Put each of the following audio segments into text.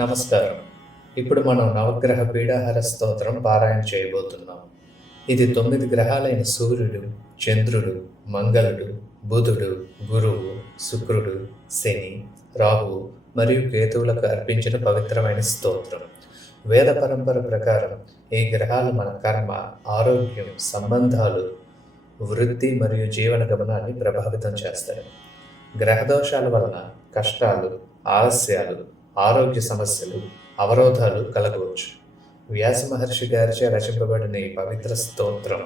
నమస్కారం. ఇప్పుడు మనం నవగ్రహ పీడాహార స్తోత్రం పారాయణ చేయబోతున్నాం. ఇది 9 గ్రహాలైన సూర్యుడు, చంద్రుడు, మంగళుడు, బుధుడు, గురువు, శుక్రుడు, శని, రాహువు మరియు కేతువులకు అర్పించిన పవిత్రమైన స్తోత్రం. వేద పరంపర ప్రకారం ఈ గ్రహాలు మన కర్మ, ఆరోగ్యం, సంబంధాలు, వృద్ధి మరియు జీవన గమనాన్ని ప్రభావితం చేస్తాయి. గ్రహదోషాల వలన కష్టాలు, ఆలస్యాలు, ఆరోగ్య సమస్యలు, అవరోధాలు కలగవచ్చు. వ్యాస మహర్షి గారిచే రచింపబడిన ఈ పవిత్ర స్తోత్రం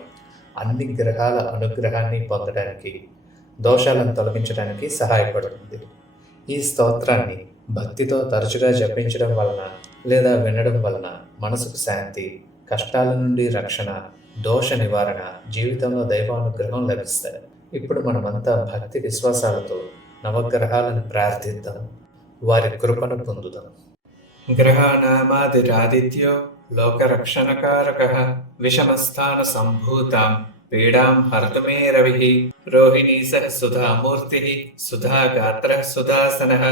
అన్ని గ్రహాల అనుగ్రహాన్ని పొందడానికి, దోషాలను తొలగించడానికి సహాయపడుతుంది. ఈ స్తోత్రాన్ని భక్తితో తరచుగా జపించడం వలన లేదా వినడం వలన మనసుకు శాంతి, కష్టాల నుండి రక్షణ, దోష నివారణ, జీవితంలో దైవానుగ్రహం లభిస్తాయి. ఇప్పుడు మనమంతా భక్తి విశ్వాసాలతో నవగ్రహాలను ప్రార్థిద్దాం, వారి కృపను పొందుదాం. గ్రహానామాదిరాదిత్యో లోకరక్షణకారకః విషమస్థాన సంభూతాం పీడాం హర్తుమే రవిః రోహిణీ సహ సుధామూర్తిః సుధాగాత్రః సుదాసనః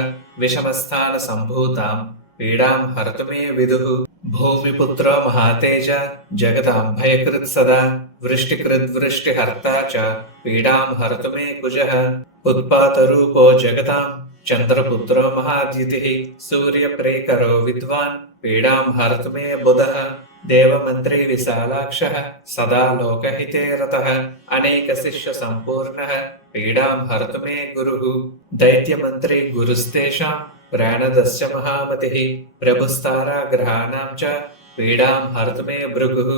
విషమస్థాన సంభూతాం పీడాం హర్తుమే విదుః భూమిపుత్రో మహాతేజ జగతాం భయకృత్ సదా వృష్టికృద్వృష్టిహర్తా చ పీడాం హర్తుమే కుజః ఉత్పాతరూపో జగతాం చంద్రపుత్రో మహాద్యుతిః సూర్యప్రేకరో విద్వాన్ పీడాం హర్తుమే బుధః దేవమంత్రీ విశాలాక్షః సదా లోకహితే రతః అనేక శిష్య సంపూర్ణః పీడాం హర్తుమే గురుః దైత్యమంత్రీ గురుస్తేషాం ప్రాణదస్య మహామతిః ప్రభుస్తారా గ్రహాణాం చ పీడాం హర్తుమే భృగుః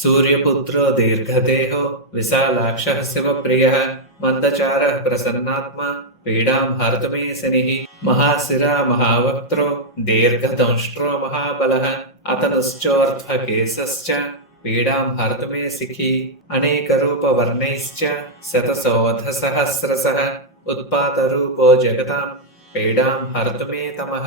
సూర్యపుత్రో దీర్ఘదేహో విశాలాక్షః శివప్రియః మందచారః ప్రసన్నాత్మా పీడాం హర్తుమే శనిః మహాశిరా మహావక్త్రో దీర్ఘదంష్ట్రో మహాబలః అతనుశ్చోర్ధ్వకేశశ్చ పీడాం హర్తుమే శిఖీ అనేకరూపవర్ణైశ్చ శతశోధసహస్రశః ఉత్పాతరూపో జగతాం పీడాం హర్తుమే తమః.